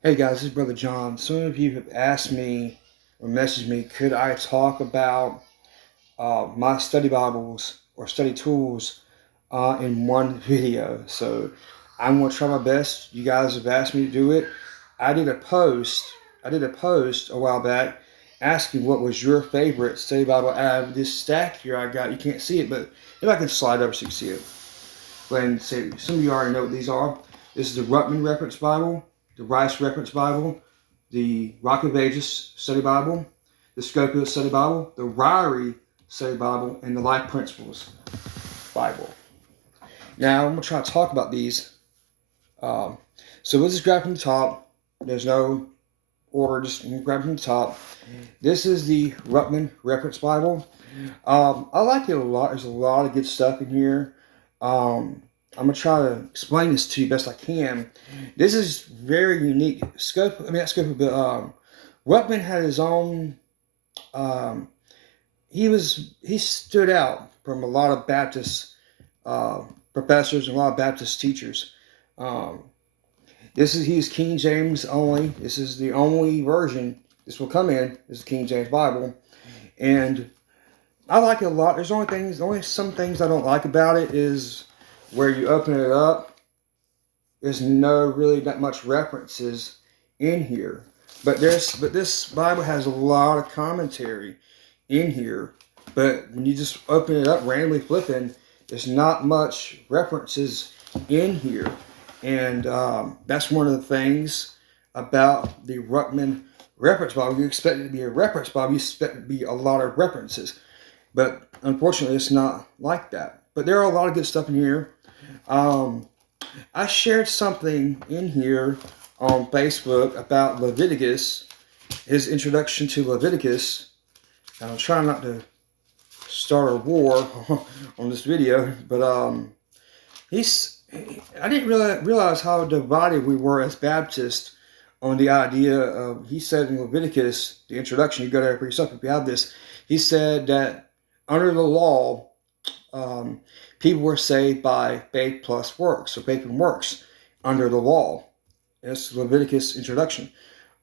Hey guys, this is Brother John. Some of you have asked me or messaged me, could I talk about my study Bibles or study tools in one video? So I'm going to try my best. You guys have asked me to do it. I did a post. I did a post a while back asking what was your favorite study Bible. I have this stack here I got. You can't see it, but if I can slide over so you can see it. Go ahead and say, some of you already know what these are. This is the Rutman Reference Bible, the Rice Reference Bible, the Rock of Ages Study Bible, the Scofield Study Bible, the Ryrie Study Bible, and the Life Principles Bible. Now, I'm going to try to talk about these. So we'll just grab from the top. There's no order, just grab from the top. This is the Rutman Reference Bible. I like it a lot. There's a lot of good stuff in here. I'm gonna try to explain this to you best I can. This is very unique. Rutman had his own. Um, he stood out from a lot of Baptist professors and a lot of Baptist teachers. Um, he's King James only. This is the only version this will come in. This is the King James Bible, and I like it a lot. Only some things I don't like about it is where you open it up. There's no really that much references in here, but this Bible has a lot of commentary in here. But when you just open it up, randomly flipping, there's not much references in here, and that's one of the things about the Rutman Reference Bible. You expect it to be a reference Bible. You expect it to be a lot of references. But unfortunately, it's not like that. But there are a lot of good stuff in here. I shared something in here on Facebook about Leviticus, his introduction to Leviticus. And I'm trying not to start a war on this video, but I didn't realize how divided we were as Baptists on the idea of, he said in Leviticus, the introduction, you go there for yourself if you have this, he said that under the law, people were saved by faith plus works, so faith and works under the law. That's Leviticus introduction.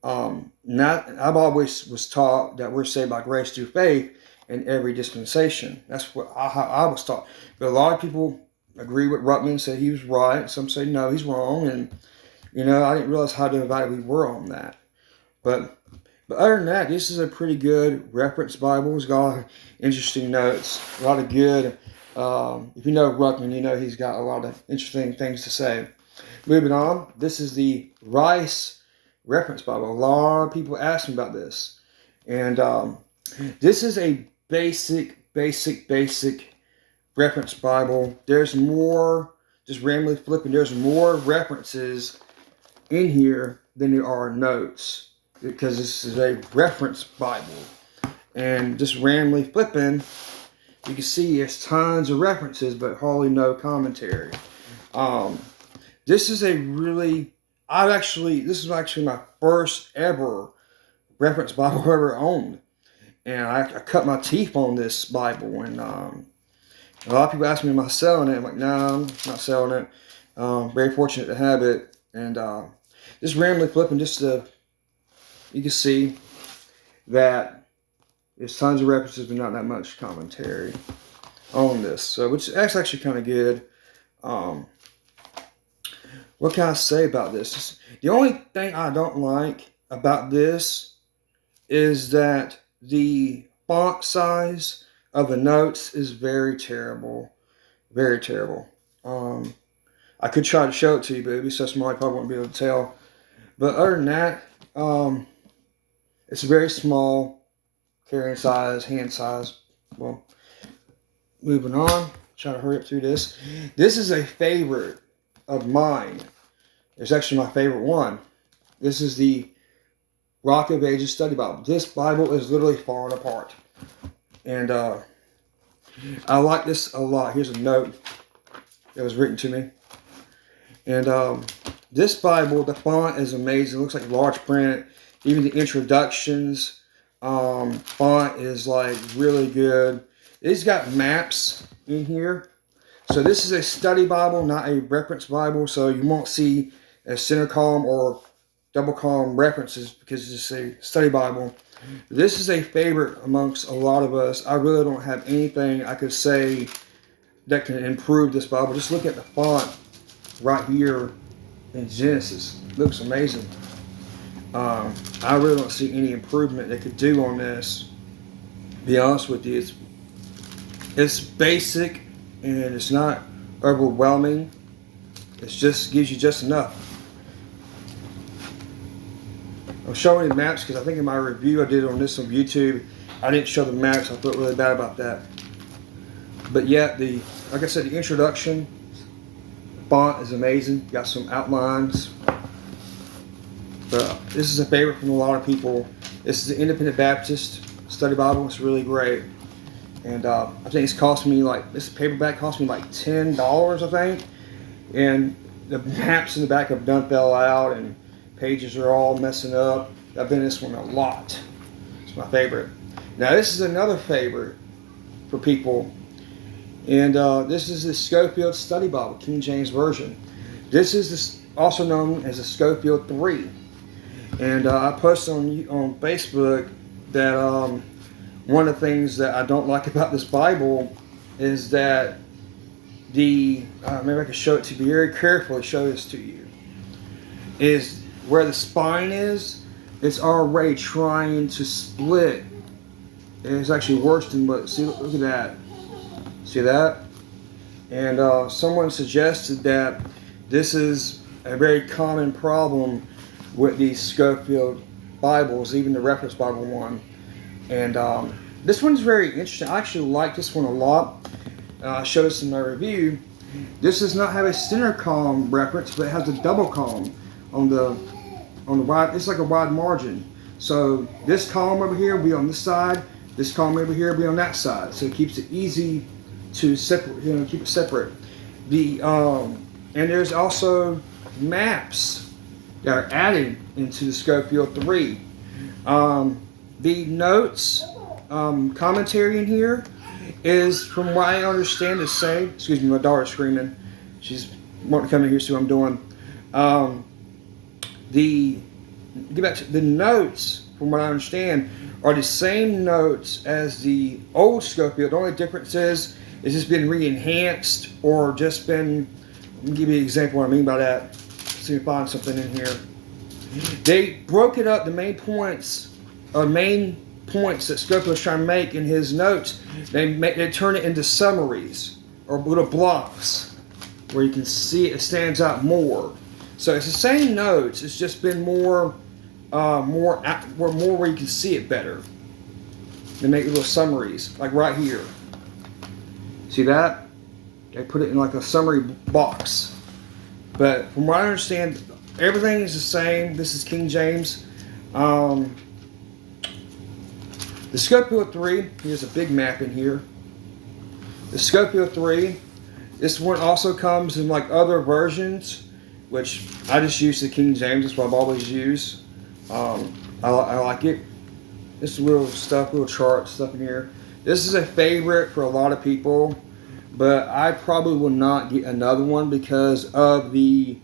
I've always was taught that we're saved by grace through faith in every dispensation. That's how I was taught. But a lot of people agree with Rutman, say he was right. Some say no, he's wrong. And I didn't realize how divided we were on that. But other than that, this is a pretty good reference Bible. It's got a lot of interesting notes, a lot of good. If you know Rutman, you know he's got a lot of interesting things to say. Moving on, this is the Rice Reference Bible. A lot of people ask me about this. And this is a basic reference Bible. There's more, just randomly flipping, there's more references in here than there are notes, because this is a reference Bible. And just randomly flipping, you can see there's tons of references, but hardly no commentary. This is this is actually my first ever reference Bible I ever owned. And I cut my teeth on this Bible. And a lot of people ask me, am I selling it? I'm like, no, I'm not selling it. Very fortunate to have it. And just randomly flipping, you can see that there's tons of references, but not that much commentary on this. So, that's actually kind of good. What can I say about this? The only thing I don't like about this is that the font size of the notes is very terrible. Very terrible. I could try to show it to you, but it'd be so small I probably won't be able to tell. But other than that, it's very small, carrying size, hand size. Well, moving on. Try to hurry up through this. This is a favorite of mine. It's actually my favorite one. This is the Rock of Ages Study Bible. This Bible is literally falling apart. And I like this a lot. Here's a note that was written to me. And this Bible, the font is amazing. It looks like large print. Even the introductions font is like really good. It's got maps in here. So this is a study Bible, not a reference Bible. So you won't see a center column or double column references because it's a study Bible. This is a favorite amongst a lot of us. I really don't have anything I could say that can improve this Bible. Just look at the font right here in Genesis. It looks amazing. I really don't see any improvement they could do on this. To be honest with you, it's basic and it's not overwhelming. It just gives you just enough. I'm showing the maps because I think in my review I did on this on YouTube, I didn't show the maps. I felt really bad about that. But yeah, like I said, the introduction font is amazing. Got some outlines. But this is a favorite from a lot of people. This is the Independent Baptist Study Bible. It's really great. And I think it's cost me this paperback cost me like $10, I think. And the maps in the back have done fell out and pages are all messing up. I've been in this one a lot. It's my favorite. Now this is another favorite for people. And this is the Schofield Study Bible, King James Version. This is also known as the Schofield 3. And I posted on Facebook that one of the things that I don't like about this Bible is that maybe I can show it to you, very carefully show this to you, is where the spine is, it's already trying to split. And it's actually worse than what, see, look at that. See that? And someone suggested that this is a very common problem with these Schofield Bibles, even the Reference Bible one. And this one's very interesting. I actually like this one a lot. I showed this in my review. This does not have a center column reference, but it has a double column on the wide. It's like a wide margin. So this column over here will be on this side. This column over here will be on that side. So it keeps it easy to separate. Keep it separate. And there's also maps that are added into the Schofield 3. The notes commentary in here is, from what I understand, the same. Excuse me, my daughter's screaming. She's wanting to come in here, see what I'm doing. Get back to the notes, from what I understand, are the same notes as the old Schofield. The only difference is it's just been re-enhanced or just been. Let me give you an example of what I mean by that. See if I find something in here. They broke it up. The main points that Schofield was trying to make in his notes, they turn it into summaries or little blocks where you can see it stands out more. So it's the same notes. It's just been more where you can see it better. They make little summaries, like right here. See that? They put it in like a summary box. But from what I understand, everything is the same. This is King James. The Schofield 3, here's a big map in here. The Schofield 3, this one also comes in like other versions, which I just use the King James. That's what I've always used. I like it. This little chart stuff in here. This is a favorite for a lot of people, but I probably will not get another one because of the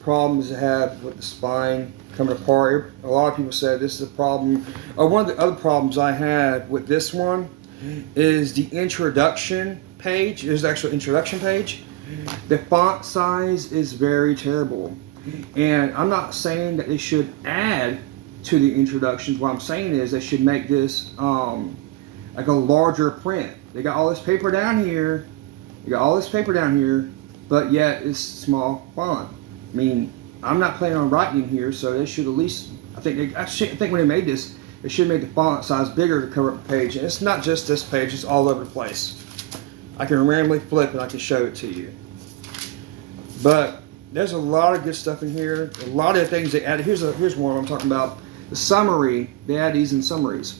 problems it had with the spine coming apart. A lot of people said this is a problem. One of the other problems I had with this one is the introduction page. There's the actual introduction page. The font size is very terrible. And I'm not saying that they should add to the introductions. What I'm saying is they should make this like a larger print. They got all this paper down here. But yet it's small font. I mean, I'm not planning on writing here, so they should at least. I think when they made this, they should have made the font size bigger to cover up the page. And it's not just this page; it's all over the place. I can randomly flip and I can show it to you. But there's a lot of good stuff in here. A lot of things they added. Here's one I'm talking about. The summary. They add these in summaries.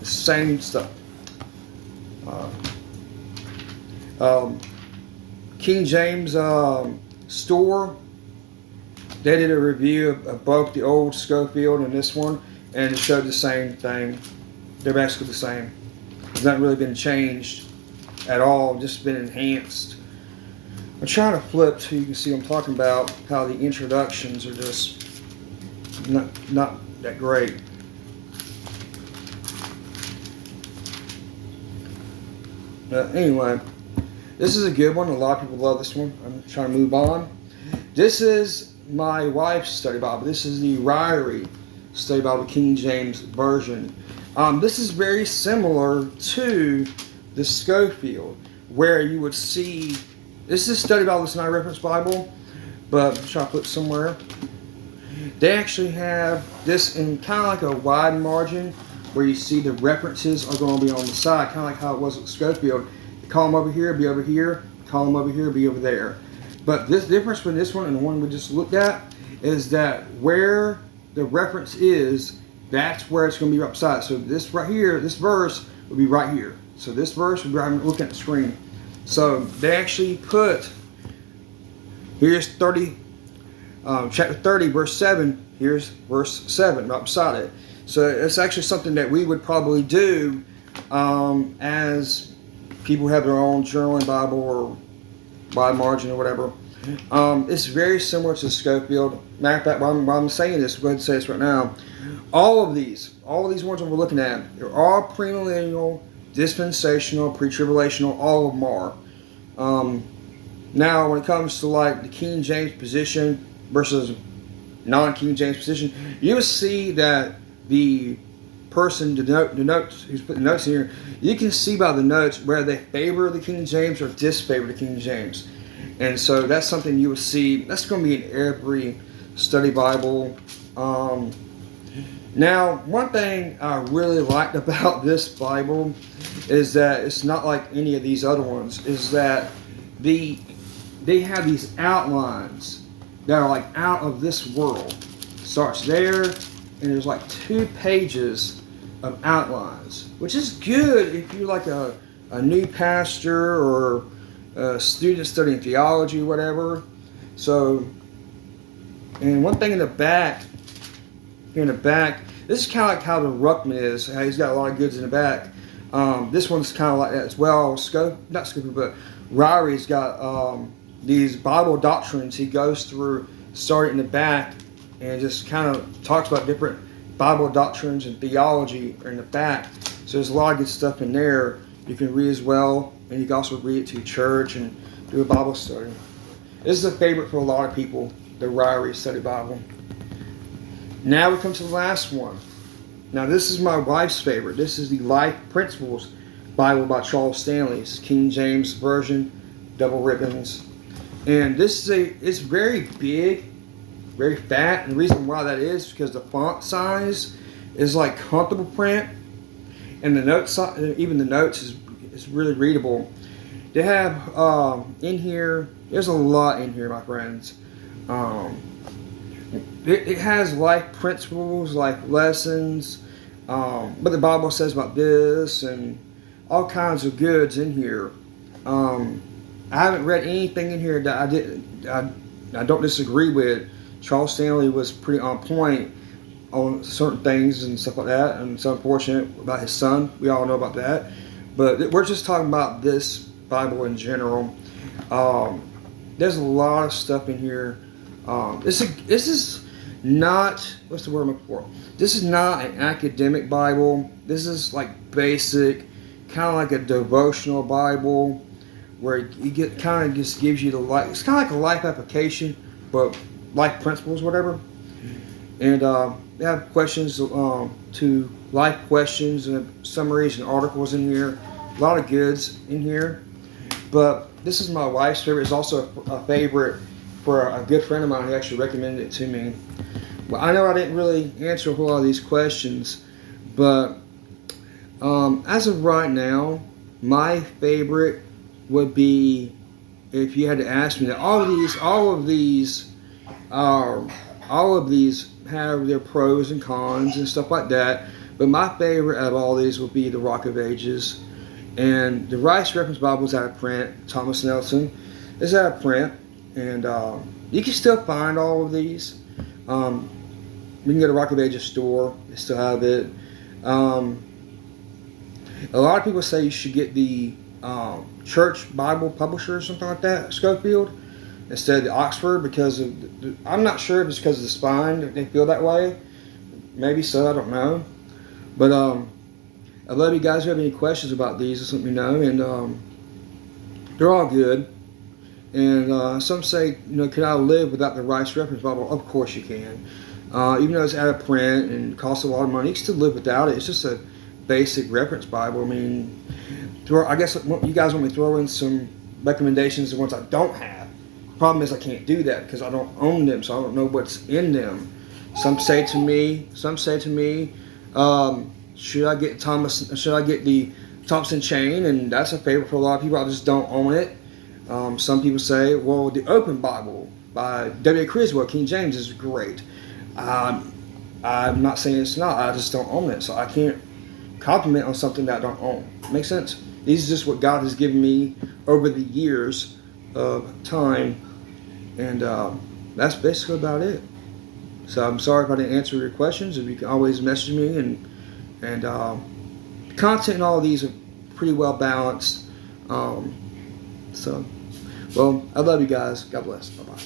The same stuff. King James Store. They did a review of both the old Schofield and this one, and it showed the same thing. They're basically the same. It's not really been changed at all, just been enhanced. I'm trying to flip so you can see what I'm talking about, how the introductions are just not that great. Anyway, this is a good one. A lot of people love this one. I'm trying to move on. This is my wife's study Bible. This is the Ryrie Study Bible, King James Version. This is very similar to the Schofield, where you would see, this is Study Bible, this is not a reference Bible, but I'm trying to put it somewhere. They actually have this in kind of like a wide margin, where you see the references are going to be on the side, kind of like how it was with Schofield. The column over here, be over here, column over here, be over there. But this difference between this one and the one we just looked at is that where the reference is, that's where it's going to be right beside. So this right here, this verse will be right here. So this verse will be right, I'm looking at the screen. So they actually put, here's chapter 30, verse 7, here's verse 7 right beside it. So it's actually something that we would probably do as people have their own journaling Bible or by margin or whatever. It's very similar to Schofield. Matter of fact, while I'm saying this, go ahead and say this right now. All of these ones that we're looking at, they're all premillennial, dispensational, pre-tribulational, all of them are. Now, when it comes to like the King James position versus non-King James position, you will see that the person, the notes, who's putting the notes in here, you can see by the notes where they favor the King James or disfavor the King James. And so that's something you will see. That's going to be in every study Bible. Now, one thing I really liked about this Bible is that it's not like any of these other ones, is that they have these outlines that are like out of this world. Starts there, and there's like 2 pages of outlines, which is good if you're like a new pastor or a student studying theology or whatever. So, and one thing in the back, this is kind of like how the Rutman is. How he's got a lot of goods in the back. This one's kind of like that as well. Not Scoop, but Ryrie's got these Bible doctrines he goes through, starting in the back, and just kind of talks about different Bible doctrines and theology in the back. So there's a lot of good stuff in there you can read as well, and you can also read it to church and do a Bible study. This is a favorite for a lot of people, the Ryrie Study Bible. Now we come to the last one. Now this is my wife's favorite. This is the Life Principles Bible by Charles Stanley. It's King James Version, double ribbons. And this is it's very big, very fat. And the reason why that is because the font size is like comfortable print, and the notes, even the notes, is really readable. They have in here. There's a lot in here, my friends. It has life principles, life lessons, what the Bible says about this, and all kinds of goods in here. I haven't read anything in here that I don't disagree with. Charles Stanley was pretty on point on certain things and stuff like that, and it's unfortunate about his son. We all know about that, but we're just talking about this Bible in general. There's a lot of stuff in here. This is not, what's the word I'm looking for? This is not an academic Bible. This is like basic, kind of like a devotional Bible, where you get kind of just gives you the life. It's kind of like a life application, but life principles, whatever. And they have questions to life questions and summaries and articles in here. A lot of goods in here. But this is my wife's favorite. It's also a favorite for a good friend of mine who actually recommended it to me. Well, I know I didn't really answer a whole lot of these questions, but as of right now, my favorite would be, if you had to ask me, that all of these have their pros and cons and stuff like that. But my favorite of all these would be the Rock of Ages, and the Rice Reference Bible is out of print. Thomas Nelson is out of print, and you can still find all of these. You can go to Rock of Ages store; they still have it. A lot of people say you should get the Church Bible Publisher or something like that, Schofield. instead of the Oxford because of I'm not sure if it's because of the spine that they feel that way. Maybe so, I don't know. But I love you guys. If you have any questions about these, just let me know. And they're all good. And some say, can I live without the Rice Reference Bible? Of course you can. Even though it's out of print and costs a lot of money, you can still live without it. It's just a basic reference Bible. I mean, I guess you guys want me to throw in some recommendations of ones I don't have. Problem is I can't do that because I don't own them, so I don't know what's in them. Some say to me, should I get the Thompson chain? And that's a favorite for a lot of people. I just don't own it. Some people say, well, the Open Bible by W.A. Criswell, King James, is great. I'm not saying it's not. I just don't own it, so I can't compliment on something that I don't own. Makes sense? These is just what God has given me over the years of time, and that's basically about it. So I'm sorry if I didn't answer your questions. If you can always message me, and content in all of these are pretty well balanced. So, well, I love you guys. God bless. Bye-bye.